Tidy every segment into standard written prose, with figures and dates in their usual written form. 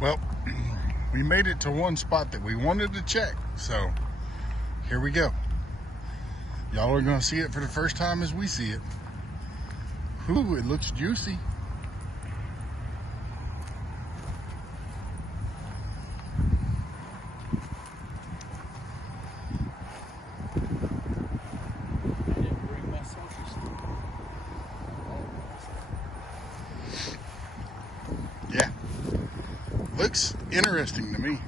Well, we made it to one spot that we wanted to check, so here we go. Y'all are gonna see it for the first time as we see it. Ooh, it looks juicy. Yeah, looks interesting to me.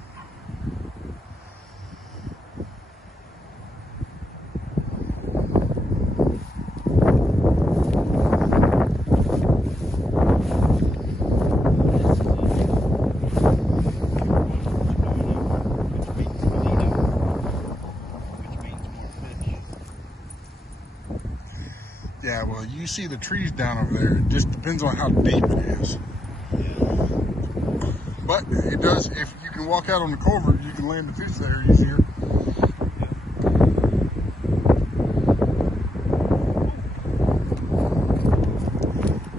Yeah, well, you see the trees down over there. It just depends on how deep it is. But it does, if you can walk out on the culvert, you can land the fish there easier.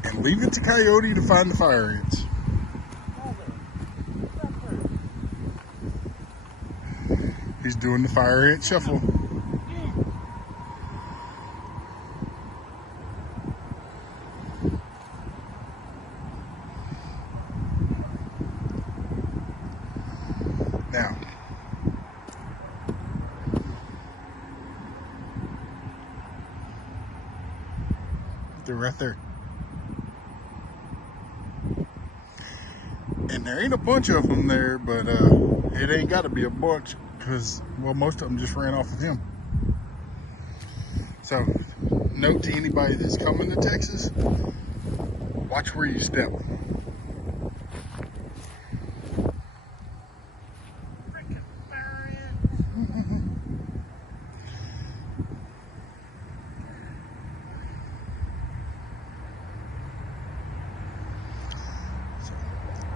And leave it to Coyote to find the fire ants. He's doing the fire ant shuffle. Now, they're right there. And there ain't a bunch of them there, but it ain't got to be a bunch because, well, most of them just ran off of him. So, note to anybody that's coming to Texas, watch where you step.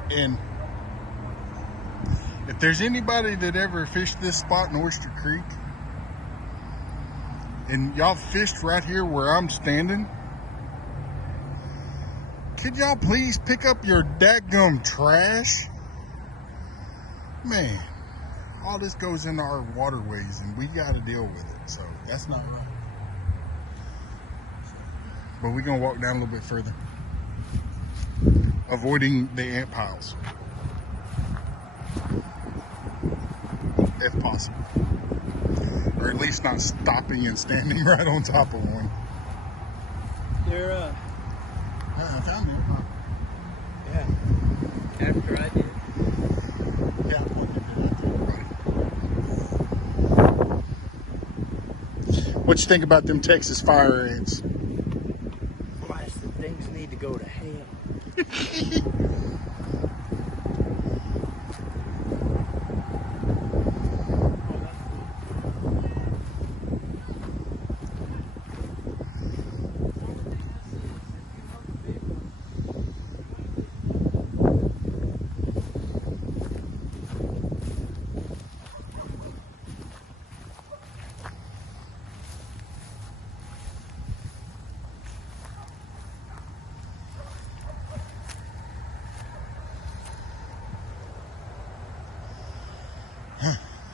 And if there's anybody that ever fished this spot in Oyster Creek, and y'all fished right here where I'm standing, could y'all please pick up your dadgum trash? Man, all this goes into our waterways and we got to deal with it, so that's not right. But we're gonna walk down a little bit further, avoiding the ant piles if possible, or at least not stopping and standing right on top of one. They're I found you, huh? Yeah, after I did. Yeah, what you did, I did, buddy. What you think about them Texas fire ants? Blasted things need to go to hell.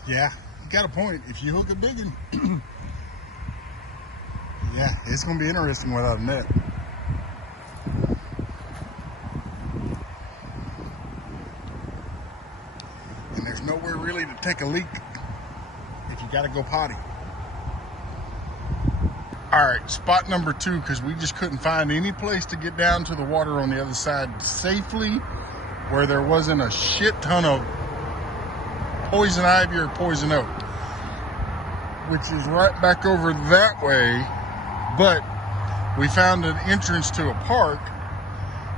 Yeah, you got a point. If you hook a big one, yeah, it's going to be interesting without a net. And there's nowhere really to take a leak if you got to go potty. All right, spot number 2, because we just couldn't find any place to get down to the water on the other side safely where there wasn't a shit ton of poison ivy or poison oak, which is right back over that way. But we found an entrance to a park,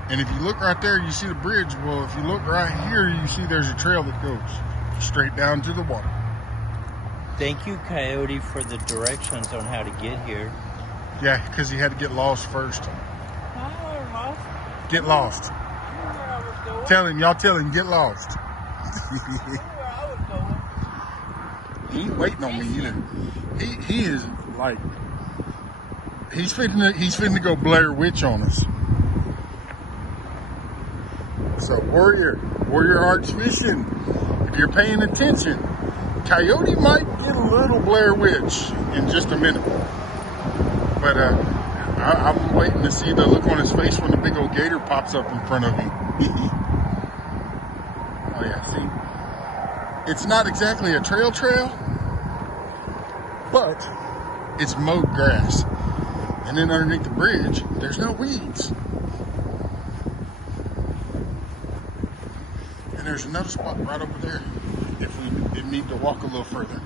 and if you look right there, you see the bridge. Well, if you look right here, you see there's a trail that goes straight down to the water. Thank you, Coyote, for the directions on how to get here. Yeah, because he had to get lost first. Get lost. Tell him, y'all tell him, get lost. He ain't waiting on me either. He is like, he's fitting to go Blair Witch on us. So, Warrior, Warrior Arts fishing. If you're paying attention, Coyote might get a little Blair Witch in just a minute. But I'm waiting to see the look on his face when the big old gator pops up in front of him. Oh yeah, see? It's not exactly a trail, but it's mowed grass. And then underneath the bridge, there's no weeds. And there's another spot right over there if we did need to walk a little further.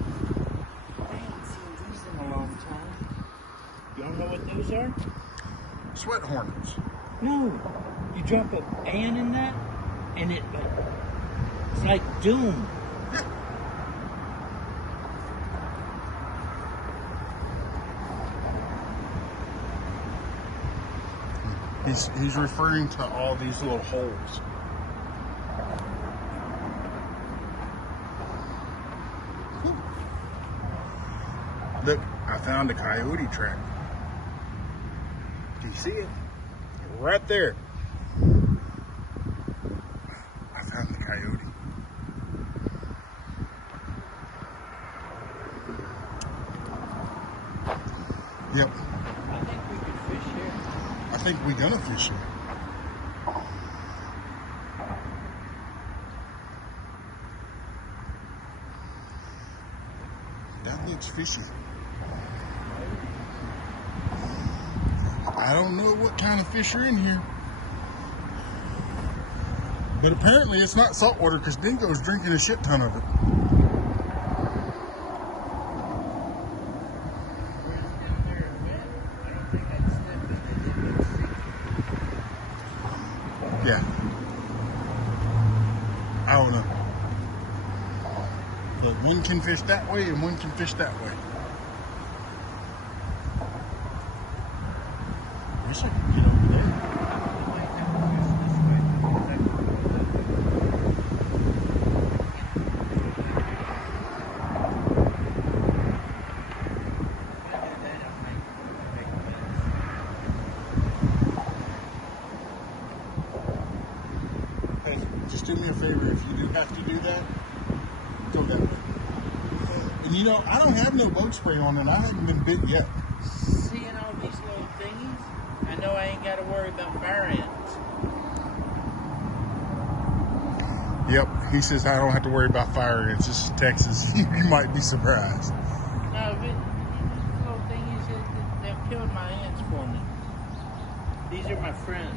I haven't seen these in a long time. Y'all know what those are? Sweat hornets. No. You drop an ant in that, and it's like doom. He's referring to all these little holes. Look, I found a coyote track. Do you see it? Right there. I found the coyote. Yep. I think we could fish here. I think we're gonna fish here. That looks fishy. I don't know what kind of fish are in here. But apparently it's not saltwater because Dingo's drinking a shit ton of it. Yeah. I don't know. But one can fish that way and one can fish that way. Wish I could get over there. Hey, just do me a favor. If you do have to do that, go that way. And you know, I don't have no boat spray on and I haven't been bit yet. Seeing all these little thingies, I know I ain't got to worry about fire ants. Yep, he says I don't have to worry about fire ants. This is Texas. You might be surprised. No, but these little thingies, they've killed my ants for me. These are my friends.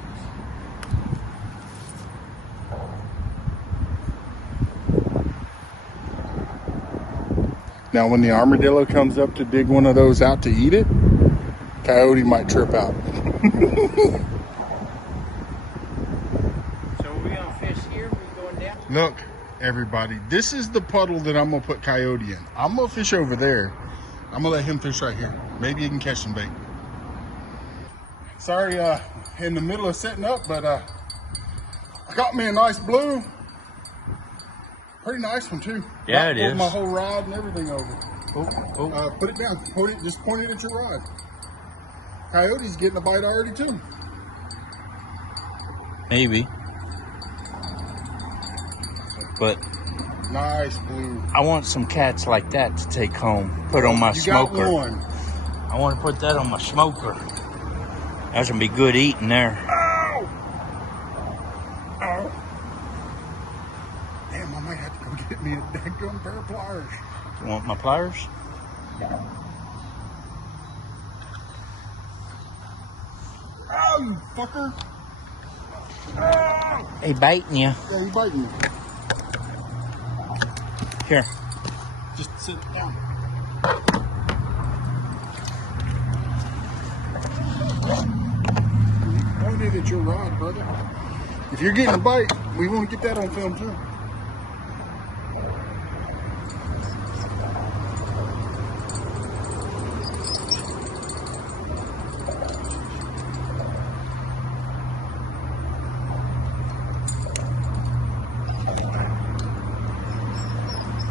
Now, when the armadillo comes up to dig one of those out to eat it, Coyote might trip out. So are we gonna fish here? We're going down? Look, everybody, this is the puddle that I'm gonna put Coyote in. I'm gonna fish over there. I'm gonna let him fish right here. Maybe he can catch some bait. Sorry, in the middle of setting up, but I got me a nice blue. Pretty nice one too. Yeah, it Pulled is. my whole rod and everything over. Oh. Put it down. Just point it at your rod. Coyote's getting a bite already too. Maybe. But Nice blue. I want some cats like that to take home. Put on my You smoker. got one. I want to put that on my smoker. That's gonna be good eating there. Ow! Ow! Damn, I might have to go get me a daggone pair of pliers. You want my pliers? Ow, you fucker! Ow! He biting you. Yeah, he's biting me. Here. Just sit down. Point it at your rod, brother. If you're getting a bite, we want to get that on film too.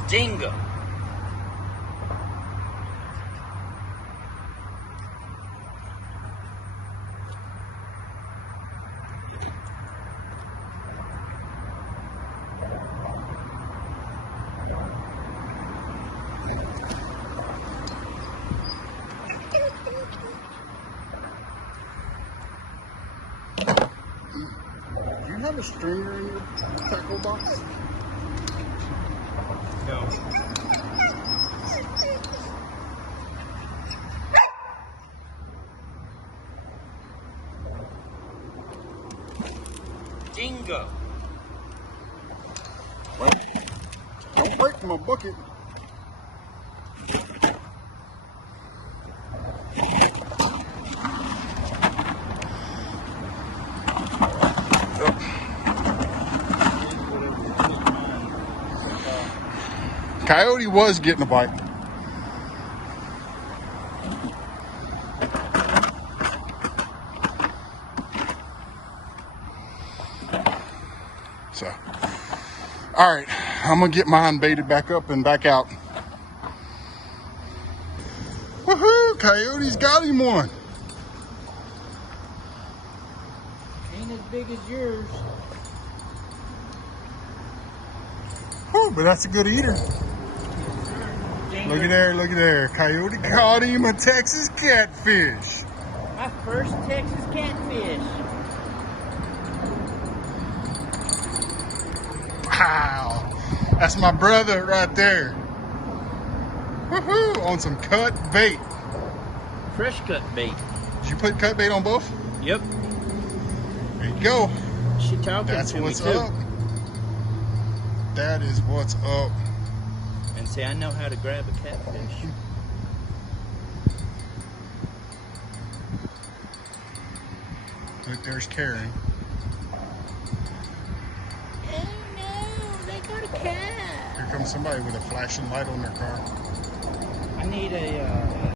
Dingo. a stringer in your tackle box? No. Jingo. Wait. Don't break my bucket. Coyote was getting a bite. So, all right, I'm gonna get mine baited back up and back out. Woohoo! Coyote's got him one. Ain't as big as yours. Whew, but that's a good eater. Look at there, look at there. Coyote caught him a Texas catfish. My first Texas catfish. Wow. That's my brother right there. Woohoo! On some cut bait. Fresh cut bait. Did you put cut bait on both? Yep. There you go. She talking That's to me what's too. up. That is what's up. And say I know how to grab a catfish. Look, there's Karen. Oh no, they got a cat. Here comes somebody with a flashing light on their car. I need a